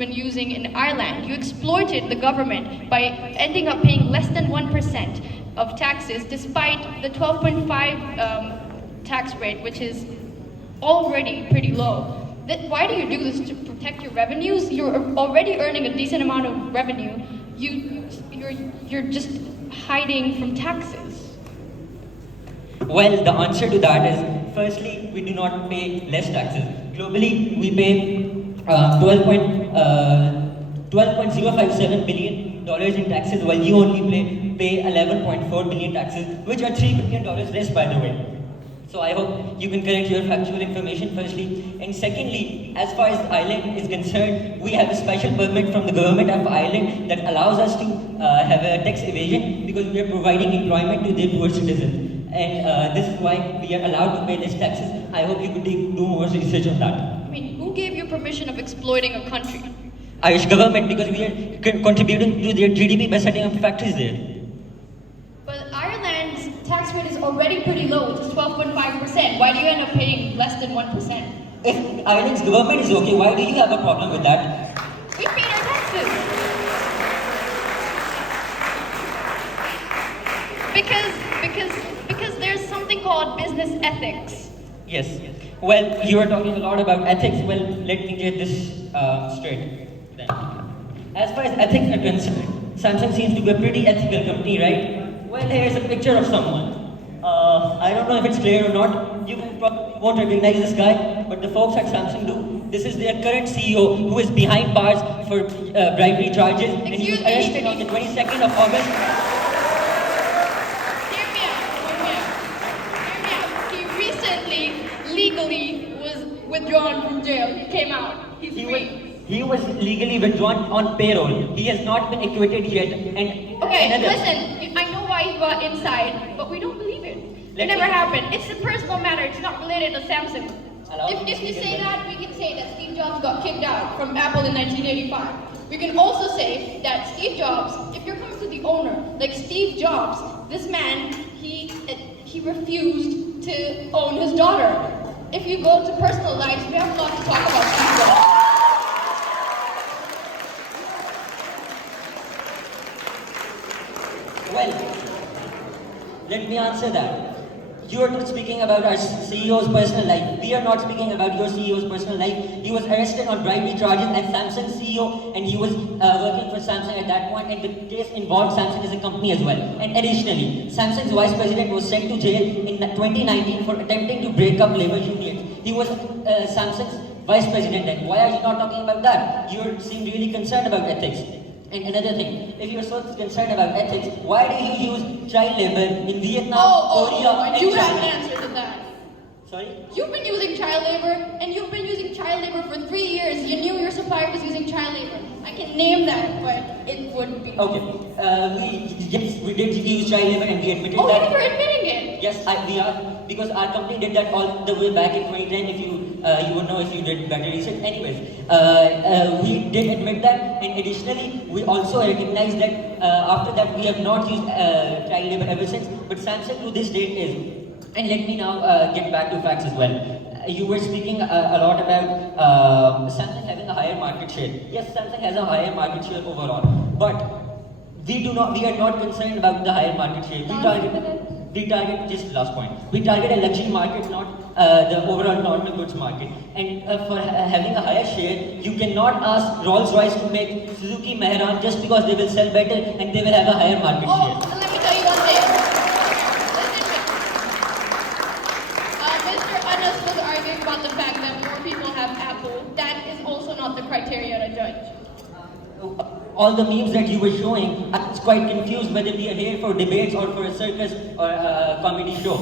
been using in Ireland. You exploited the government by ending up paying less than 1% of taxes, despite the 12.5 tax rate, which is already pretty low. Why do you do this? To protect your revenues? You're already earning a decent amount of revenue. You're just hiding from taxes. Well, the answer to that is, firstly, we do not pay less taxes. Globally, we pay 12.057 billion dollars in taxes, while you only pay 11.4 billion taxes, which are $3 billion less, by the way. So I hope you can correct your factual information, firstly. And secondly, as far as Ireland is concerned, we have a special permit from the government of Ireland that allows us to have a tax evasion, because we are providing employment to their poor citizens. And this is why we are allowed to pay less taxes. I hope you could do more research on that. I mean, who gave you permission of exploiting a country? Irish government, because we are contributing to their GDP by setting up factories there. But Ireland's tax rate is already pretty low, it's 12.5%. Why do you end up paying less than 1%? If Ireland's government is okay, why do you have a problem with that? We paid our taxes. Because there's something called business ethics. Yes. Well, you are talking a lot about ethics. Well, let me get this straight then. As far as ethics are concerned, Samsung seems to be a pretty ethical company, right? Well, here's a picture of someone. I don't know if it's clear or not. You probably won't recognize this guy, but the folks at Samsung do. This is their current CEO, who is behind bars for bribery charges, and he was arrested on the 22nd of August. Legally was withdrawn from jail. He came out. He's free. He was legally withdrawn on payroll. He has not been acquitted yet. And okay, listen. I know why he got inside, but we don't believe it. It never happened. It's a personal matter. It's not related to Samsung. If we say that, we can say that Steve Jobs got kicked out from Apple in 1985. We can also say that Steve Jobs, if you're coming to the owner, like Steve Jobs, this man, he refused to own his daughter. If you go to personal lives, we have a lot to talk about Steve Jobs. Well, let me answer that. You are speaking about our CEO's personal life. We are not speaking about your CEO's personal life. He was arrested on bribery charges as Samsung CEO, and he was working for Samsung at that point, and the case involved Samsung as a company as well. And additionally, Samsung's vice president was sent to jail in 2019 for attempting to break up labor unions. He was Samsung's vice president then. Why are you not talking about that? You seem really concerned about ethics. And another thing, if you're so concerned about ethics, why do you use child labor in Vietnam, Korea, and you China? have an answer to that. Sorry? You've been using child labor, and you've been using child labor for 3 years. You knew your supplier was using child labor. I can name that, but it wouldn't be. Okay. We did use child labor, and we admitted that. Oh, you're admitting it? Yes, we are, because our company did that all the way back in 2010. If you would know if you did better research. Anyways, we did admit that, and additionally, we also recognize that after that we have not used child labor ever since. But Samsung to this date is. And let me now get back to facts as well. You were speaking a lot about Samsung having a higher market share. Yes, Samsung has a higher market share overall, but we are not concerned about the higher market share. We target just last point. We target a luxury market, not the overall normal goods market. And for having a higher share, you cannot ask Rolls-Royce to make Suzuki Mehran just because they will sell better and they will have a higher market share. Let me tell you one thing. Mr. Anas was arguing about the fact that more people have Apple. That is also not the criteria to judge. All the memes that you were showing, I was quite confused whether we are here for debates or for a circus or a comedy show.